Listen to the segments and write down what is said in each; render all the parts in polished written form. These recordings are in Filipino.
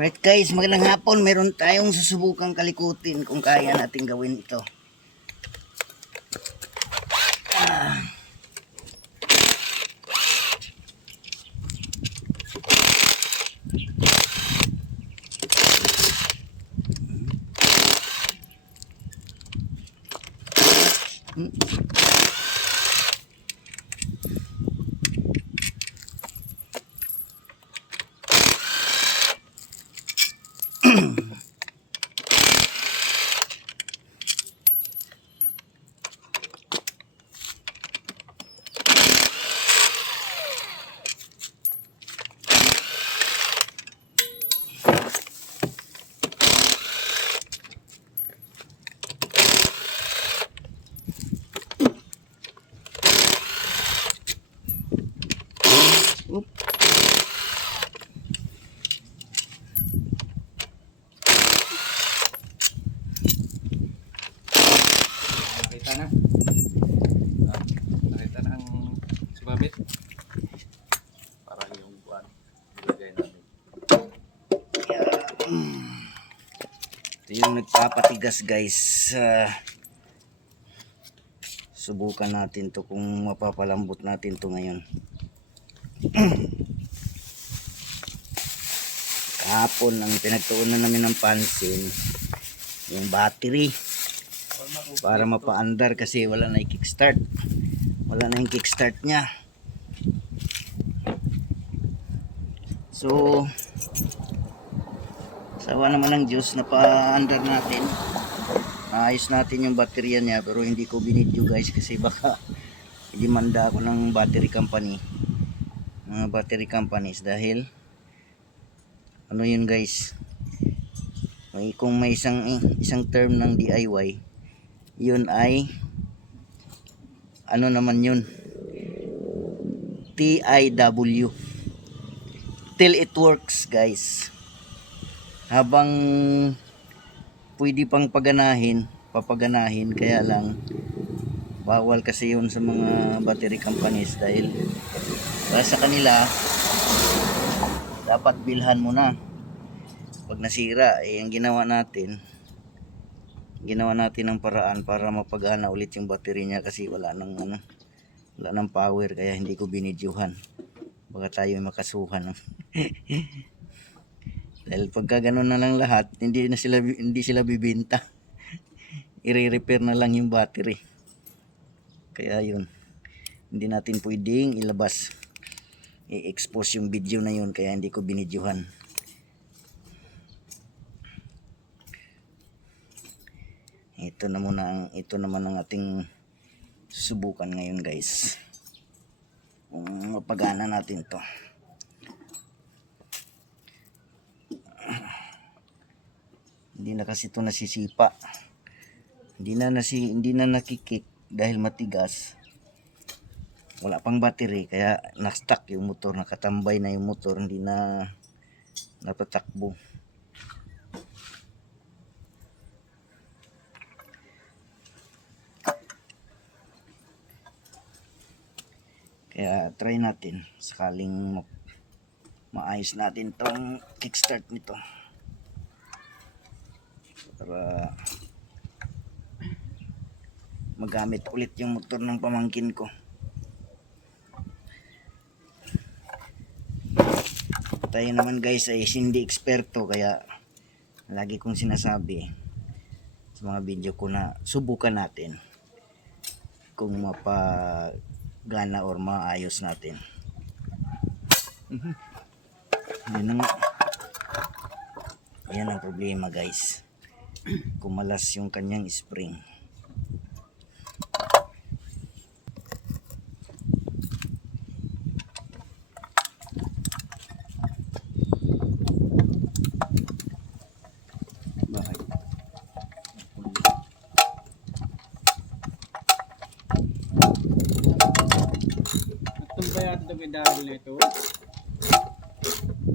Right guys, magandang hapon. Meron tayong susubukang kalikutin kung kaya natin gawin ito. Oop. Nakita na. Nakita na ang sumabit. Para yung buwan. Ilagay namin. Ito yung nagpapatigas guys. Subukan natin to kung mapapalambot natin to ngayon. Kahapon ang pinagtuunan namin ng pansin yung battery para mapaandar kasi wala na yung kickstart. Wala na yung kickstart nya. So sawa naman ng Diyos na paandar natin. Naayos natin yung baterya niya pero hindi ko binidyo guys kasi baka idemanda ako ng battery company, mga battery companies, dahil ano yun guys, kung may isang term ng DIY, yun ay ano naman yun, TIW, till it works guys. Habang pwede pang papaganahin, kaya lang bawal kasi yun sa mga battery companies dahil para sa kanila dapat bilhan mo na pag nasira. Ang ginawa natin ng paraan para mapagana ulit yung battery niya kasi wala nang power, kaya hindi ko binidyuhan, baka tayo makasuhan. Dahil pagka ganun na lang lahat, hindi sila bibenta. I-repair na lang yung battery. Kaya yun, hindi natin pwedeng ilabas, i-expose yung video na yun, kaya hindi ko binidyuhan. Ito naman ang ating susubukan ngayon guys. Mapagana natin to. Hindi na kasi ito nasisipa. Hindi na nakikik dahil matigas. Wala pang battery kaya na-stuck yung motor, nakatambay na yung motor, hindi na natatakbo. Kaya try natin sakaling maayos natin tong kickstart nito para magamit ulit yung motor ng pamangkin ko. Tayo naman guys ay hindi eksperto, kaya lagi kong sinasabi sa mga video ko na subukan natin kung mapagana or maayos natin. Yan ang problema guys, kumalas yung kanyang spring. Bakit? Tumba yata ito may dahil na ito.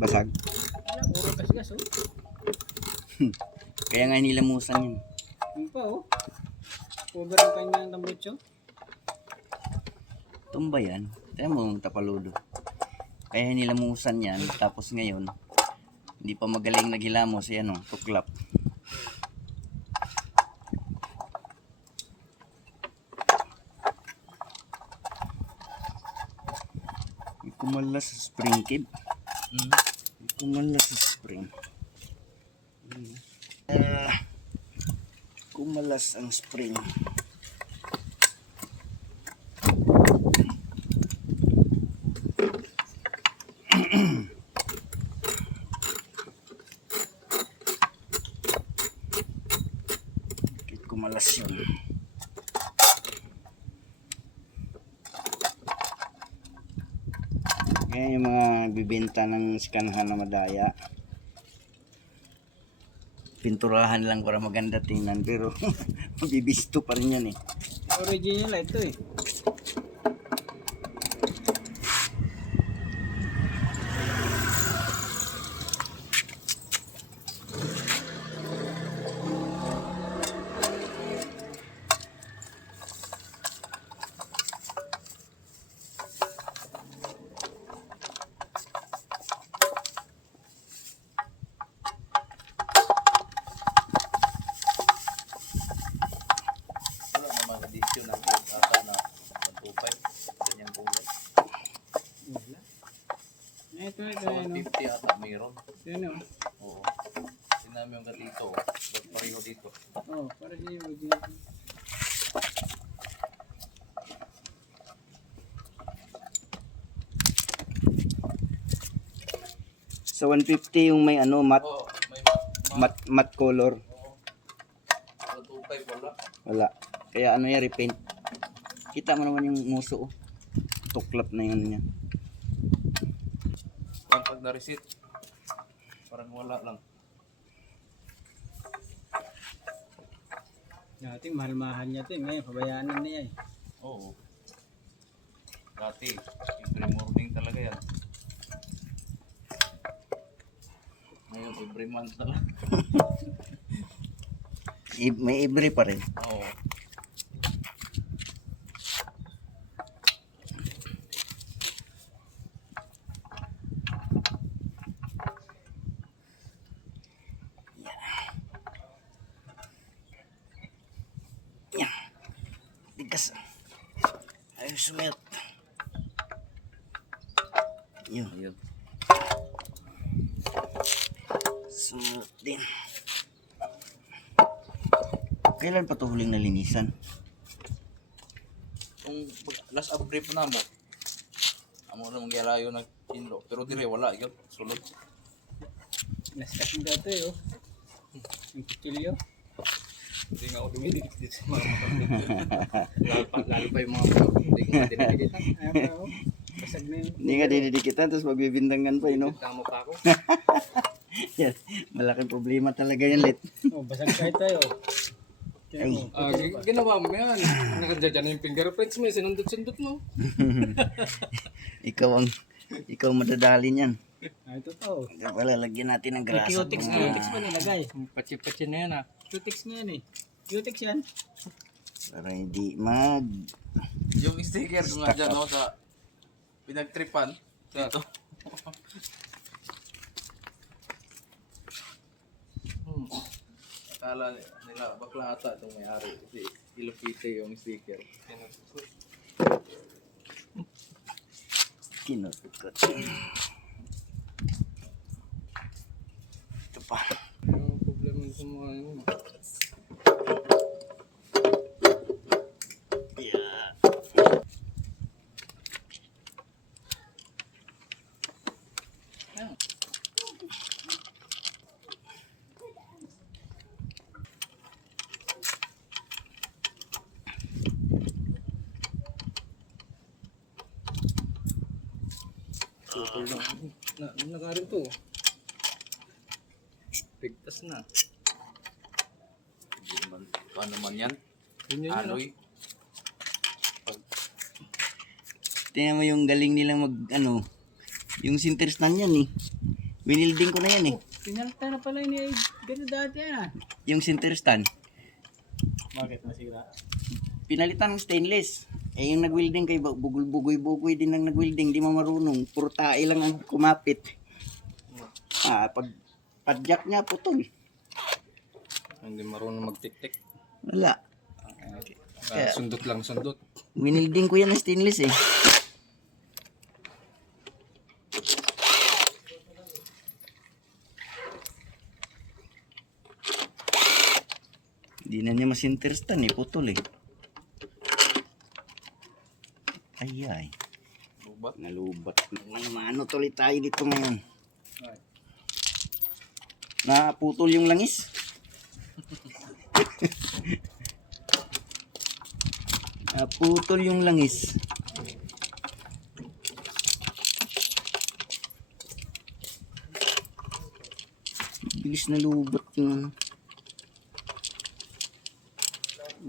Basag? Wala, puro gas-gas oh. Kaya nga nilamusan yun. Yung pa oh. Cover ang kanyang tambutso. Tumba yan. Kaya mo tapaludo. Kaya nilamusan yan. Tapos ngayon Hindi pa magaling naghilamos, yan o, tuklap. May kumalas sa spring kid. May kumalas sa spring. Kumalas ang spring. Kumalas yun. Yan yung mga bibenta ng skanhan na madaya. Pinturahan lang para maganda tingnan pero mabibisto pa rin yan eh. Original ito eh. Wala naman addition ng ata na 125. Ganyang kulay. Wala. Ito, Sa 150 ata mayroon. Yan o. Oo. Tinami yung dito. Pareho dito. Oh, para siya yung original. Sa 150 yung may ano matte Oo. May matte color. Oo. 125 wala. Wala. Kaya ano yan, repaint. Kita mo naman yung muso. Oh. Tuklap na yun yan. Pag na-receipt, parang wala lang. Dati mahal-mahal niya ito eh. Ngayon, pabayaanan na yan eh. Oo. Dati, every morning talaga yan. Ngayon, every month na lang. May ibre pa rin. Oo. Yan. Tigas. Ayun, sumit. Yun. Ayun. Sumit din. Kailan pa ito huling nalinisan? Kung last upgrade na mo, amo na mangyalayo ng kinlo. Pero dire wala, yun. Sulod. Nastak mo dito eh oh. Ang kutsilyo. Hindi nga ako dumidikit dito sa mga motor dito. Lalo pa yung mga motor. Hindi ko madidikit. Ayan pa oh. Basag na yun. Hindi ka dinidikitan, tapos magbibindangan pa, no? Tama pa ako. Yan. Malaking problema talaga yan, Lit. Oh, basag kahit tayo. Ay. Ginawa mo yan. Nakadya dyan yung fingerprints mo. Sinundot-sundot mo. Ikaw madadali niyan. Ah, ito to. Kaya pala, lagyan natin ng grasa. Cutex pa nilagay. Patsi-patsi na yan ah. Cutex nga yan eh. Cutex yan. Para hindi Yung sticker mo nga dyan no, sa pinagtripan. Dito. Akala nila bakla ata itong may-ari. Kasi ilupite yung sticker. kinutukot. Ito pa. Yung problema sa mga yun. Yeah. Super na. Nakarin to. Pigtas na. Hindi naman. Ano man yan? Alloy. Tingnan mo yung galing nilang yung center stand yan eh. Winilding ko na yan eh. Pinalta na pala ni gano'n dati yan ah. Yung center stand. Bakit masira? Pinalitan ng stainless. Eh yung nag-welding kay bugoy-bugoy din ang nag-welding, di mo marunong. Puro tae lang ang kumapit. Pag padjak niya putol. Hindi marunong magtik-tik. Wala. Sundot lang, sundot. Winilding ko yan ng stainless eh. Hindi na niya masinterestan eh, putol eh. Ay. Lubat. Nalubat. Ano tuloy tayo dito ngayon? Naputol yung langis. Naputol yung langis. Bilis na lubat yung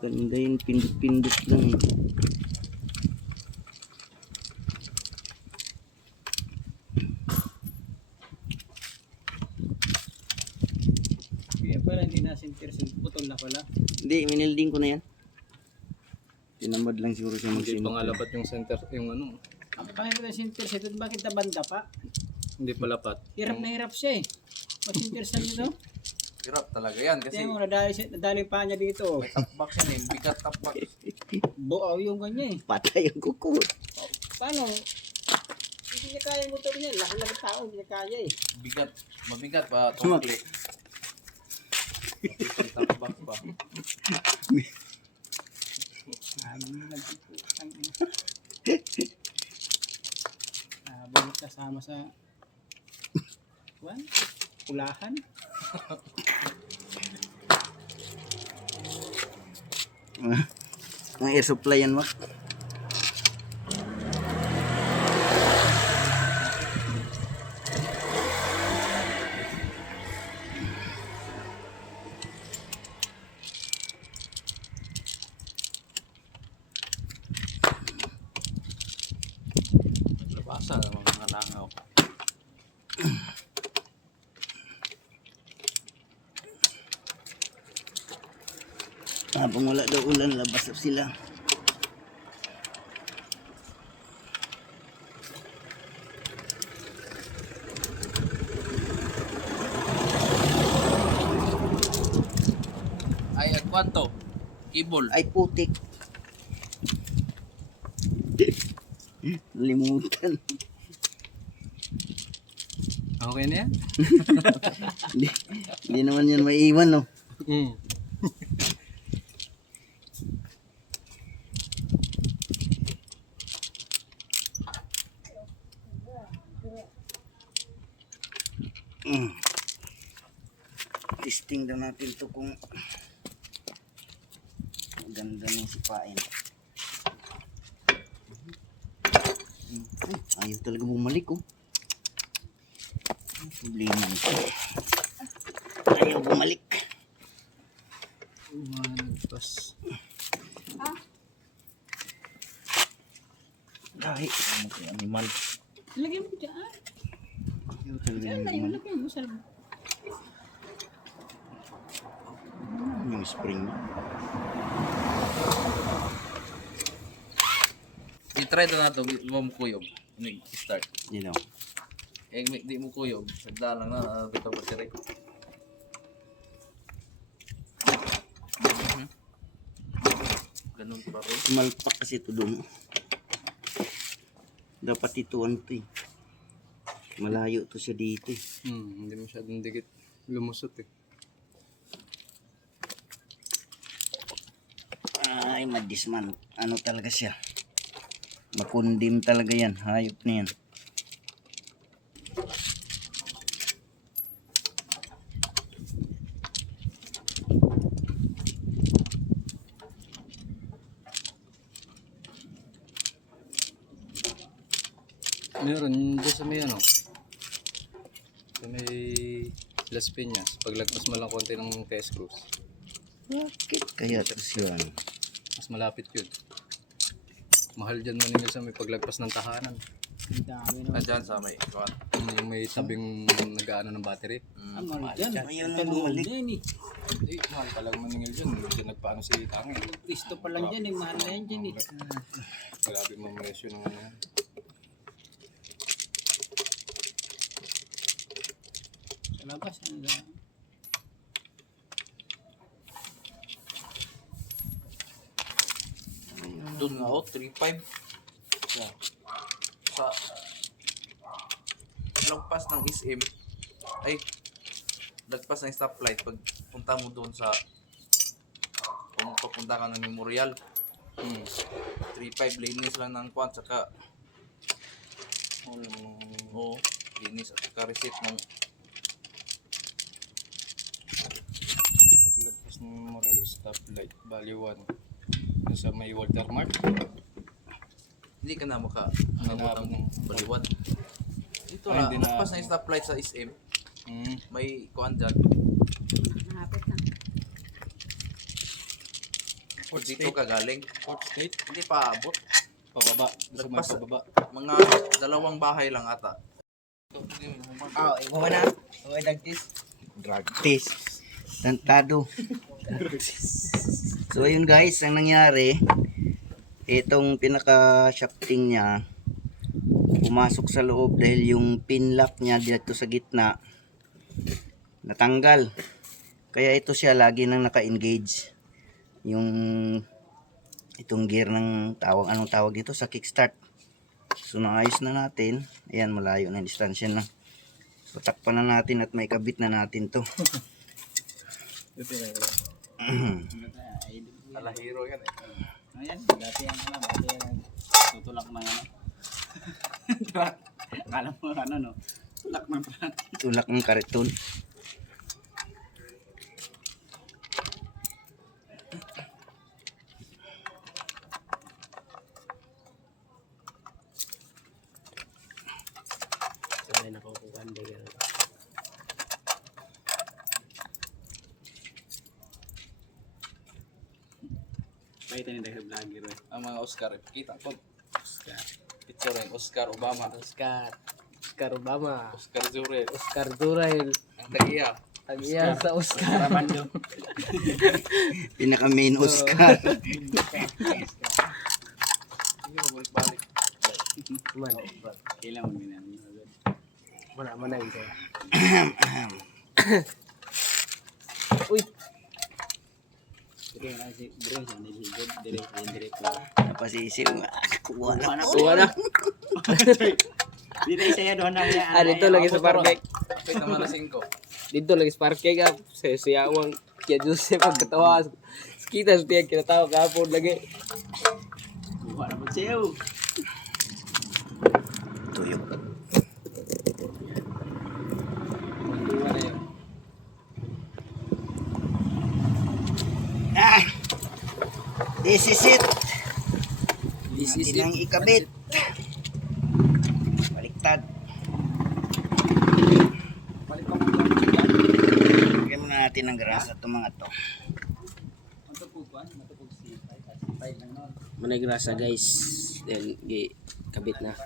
ganda yung pindot-pindot lang eh. Kaya pala hindi nasintir, putol na pala. Hindi, minilding ko na yan. Tinamad lang siguro siya Hindi magsimot. pa nga lapat yung center, yung ano. Bakit na sintir siya? Bakit nabanda pa? Hindi pa lapat. Hirap na hirap siya eh. Masintir sa nito. Hirap talaga yan kasi Kaya mo, nadali pa niya dito. may top box yan eh. Bigat top box. Buaw yung ganyan eh. Patay yung kuko. Paano? Hindi niya kaya yung motor niya. Laki-laki tao, hindi niya kaya eh. Bigat. Mabigat pa. Tukli. Top box pa. Sabi mo nagpuputang ina. Sabi kasama sa pulahan. Ang air supply yan, Mak. Labasa naman mga langaw. Habang wala daw ulan, labas na sila. Ay, kwanto? Kibol. Ay, putik. Limutan. Okay na yan? Hindi naman yan maiiwan, no? Testing daw natin to kung maganda ng sipain. Ay, ayaw talaga bumalik, oh. Ang problema nito. Ayaw bumalik. Umanagpas. Kahit ano kaya animal. Lagyan mo dyan. Ayaw talaga Diyan ng na yun. animal. Lagyan mo sa Yung spring na. I-try na nato, mo kuyog. Start. You know. Eh, di mo kuyog. Sagda lang na, bitaw pa si Rick. Ganun pa rin. Malpak kasi ito doon. Dapat ito ano to eh. Malayo to siya dito eh. Hindi masyadong dikit. Lumusot eh. Ay, madisman. Ano talaga siya? Makundim talaga yan. Hayop na yan. Meron dyan sa may ano. Sa may Las Piñas. Paglagpas mo lang konti ng test cruise. Bakit kaya ito siya? Mas malapit yun. Mahal dyan Manila sa may paglagpas ng tahanan. Ang dami naman. Dyan sa may yung may tabing nag-ano ng battery. Ang mahal dyan. Ayun na Talungan bumalik. yan eh. Eh, mahal talagang maningil dyan. Dyan nagpaano si Tangin. Pisto pa lang dyan eh. Mahal na yan dyan eh. Grabe mga presyo ng ano yan. Labas. Ano ba? Doon nga oh, 3.5. Sa lagpas ng SM, ay, lagpas ng stoplight, pag punta mo doon sa, kung papunta ka ng Memorial, 3.5, linis lang ng kwan, saka, oo, linis at saka receipt ng, Paglagpas ng Memorial stoplight, Bali 1. Sa may watermark. hindi ka na Hanapin ng baliwan. Dito Ay, na, hindi na- lagpas ng stoplight sa SM, may kwan dyan, Malapit na. Fourth dito State. ka galing, Fourth State. hindi pa abot, Pababa. Sa may Lagpas- pababa. mga 2 bahay lang ata. Ah, imo man na. Okay, dagtis. Drug test. Tantado. So ayun guys, ang nangyari, itong pinaka-shafting niya pumasok sa loob dahil yung pin lock niya dito sa gitna natanggal. Kaya ito siya lagi nang naka-engage. Yung itong gear ng anong tawag dito sa kickstart. So naayos na natin. Ayan, malayo na distansya na. So takpan na natin at may kabit na natin to. Alahiro yan eh. Ayan, dati ang ano, dati ang tutulak ng ano. Akala mo ano no? Tulak ng pran. Tulak ng kariton. Sabay na ko kukuhan din. Pakita ni dahil vlogger eh. Ang mga Oscar, kita po. Picture rin, Oscar Obama, Oscar Obama, Oscar Zurel, Oscar Durel, ang tagiya. tagiya sa Oscar. Ramando. Pinaka main Oscar. Hindi mo balik-balik. Man, Kailan mo ginamit? wala man na ito. Sige na si Bro, sa niligod, direct. Napasisiw nga. Kuha na. Kuha na. Dire saya doon na yan. Ah, dito lagi sa parkek. Kapit naman na 5. Dito lagi sa parkek ka. Sa siyawang kaya Jose pagkatawa. Kita sa tiyan kinatawa kahapon lagi. Kuha na po siyo. Tuyok. Kuha na yun. Ah! This is it. This is Natin ang it. ikabit. Baliktad. Lagyan muna natin ng grasa itong mga to. Matupog si Pai lang noon. Manay grasa guys. Then, kabit na.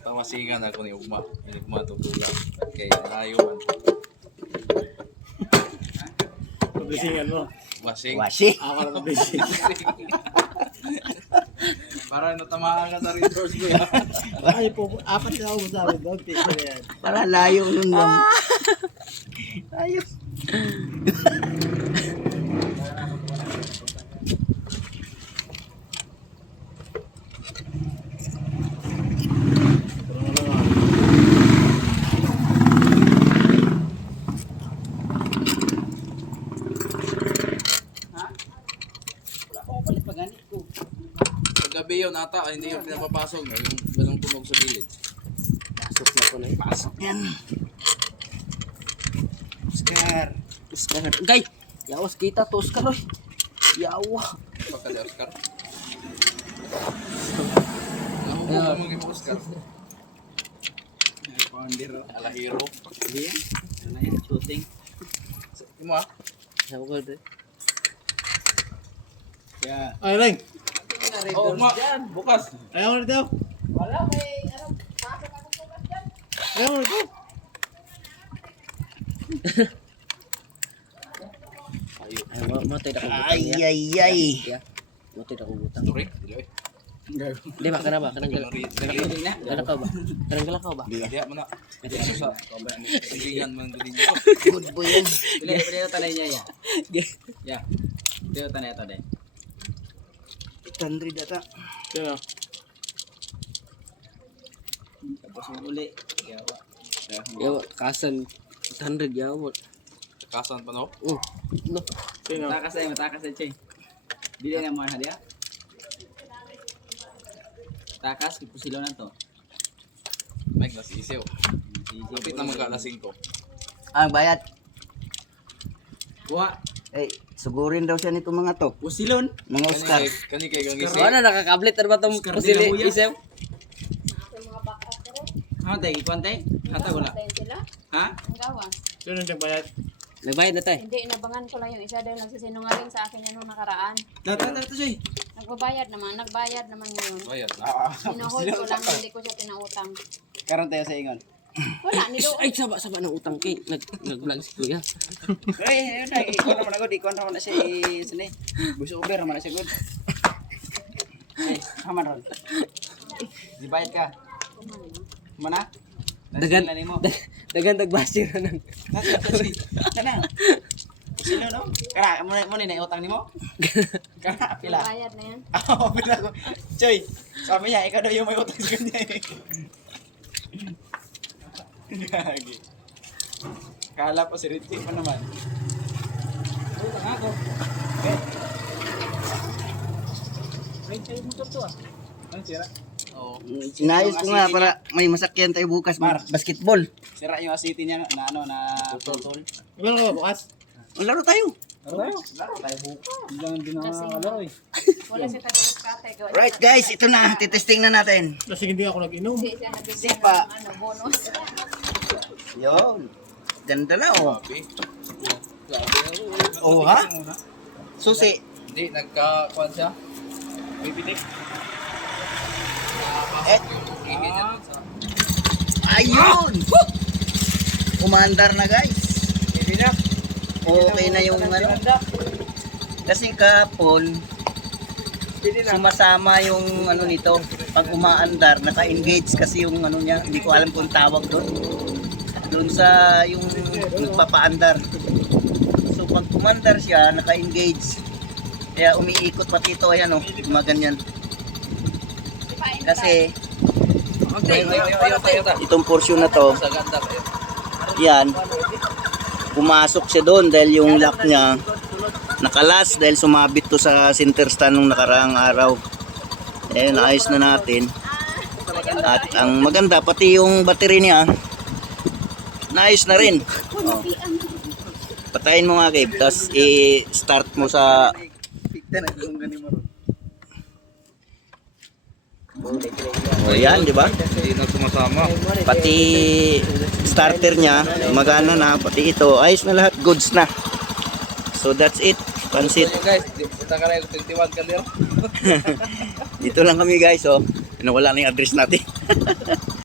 Tawasigan ako ni Ugma. Hindi ko matutulang. Kaya layo. Publisingan mo. Wasing. Washi. Ako lang publising. Para natamaan ka sa resource ko yan. Ay po, apat na ako sa akin doon. Picture yan. Para layo nun lang. Layo. Wala ko palit paganit ko. Paggabi yun ata, hindi yung pinapapasok. Yung ganong tunog sa gilid. Pasok na ko na yun. Pasok yan. Oscar. Oscar. Gay! Yawas kita to Oscar oy. Yawa. Pagka di Oscar. Namubo ka mga Oscar. Founder. Alahiro. Hindi yan. Ano yan? Shooting. Imo ah. Sabi ko doon. Yeah. Ay, Ring! Oh, Ugma. Bukas. Ayaw mo rito. Wala, may ano, pasok ako bukas dyan. Ayaw mo rito. Ay, matay na ko butang Ay, ya. ay, ay. Ya. Matay na ko butang. Sorry. Dilo eh. Di ba, kana ba? Kanang galakaw ba? Kanang galakaw ba? Diya mo na. Sa silingan man din niyo. Good boy yan. Pili tanay niya ya. Ya. Pili tanay ito deh. 800 ata. Kaya, Tapos yung uli. Yawa. yawa, kasan 100 yawa. Kasan pa no? No. Kaya, Matakas na, Chay. Bili na mo na dia. Takas, ipusilaw na to. Mike nas isiw. Kapit na magkalasing ko. Ang bayad. Buha. Eh, sugurin daw siya nito mga to. Pusilon. Mga Oscar. Kani kay kang isi. ano, nakakablit na ba itong Oscar pusili, de la Hoya. Isem? Mga backup ko rin. Ha, tay, ikuan tay. Hata wala. Tayo sila. Ha? Ang gawa. Nagbayad na tayo. Hindi, inabangan ko lang yung isa dahil nagsisinungaling sa akin yan nung nakaraan. Tata, Chay. Nagbayad naman ngayon. Bayad. Sinuhold ko lang, hindi ko siya pinautang. Karon tayo sa ingon. Wala, nidoon. Ay, saba ng utang kay. Nag-vlog si Kuya. Ay, yun na, ikuan naman ako, ikuan naman na si Sine. Buso Uber naman na si Good. Ay, haman ron. Di bayad ka. Mana? Dagan, mo. dagan nagbasir na ng... Kana. Sino no? Kana, mo ni utang nimo? Kana pila. Bayad na yan. Ah, pila ko. Choy, sabi niya ikaw daw yung may utang sa kanya. Gagi. Kala pa si Richie pa naman. Utang ako. Ay, tayo mo to ah. Ano sira? Oo. Sinayos ko nga para may masakyan tayo bukas. Basketball. Sira yung asiti niya na ano na tutol. Ang laro tayo. Laro tayo bukas. Jangan din Kasi laro eh. wala siya tayo kate. Right guys, ito na. Titesting na natin. Kasi siya nabigyan Sipa. ng bonus. Yun. Ganda na oh. Grabe. Oh ha? Susi. Hindi nagka-kuan siya. Bibitik. Eh. Ihin niya dun sa Ayun! Umandar na guys. Okay na yung ano. Kasi kahapon, sumasama yung ano nito. Pag umaandar, naka-engage kasi yung ano niya. Hindi ko alam kung tawag doon. Doon sa yung nagpapaandar. So pag umandar siya, naka-engage. Kaya umiikot pati ito. Ayan o, gumaganyan. Kasi itong portion na to, sa ganda. yan, pumasok siya doon dahil yung lock niya nakalas dahil sumabit to sa center stand nung nakaraang araw. Eh, naayos na natin. At ang maganda, pati yung battery niya, naayos na rin. Oh. Patayin mo nga, Gabe, tapos i-start mo sa... O yan, di ba? Hindi na sumasama. Pati starter niya, magano na, pati ito, ayos na lahat, goods na. So that's it, pansit. So guys, punta ka na yung 21 kalir. Dito lang kami guys, oh. Nawala na yung address natin.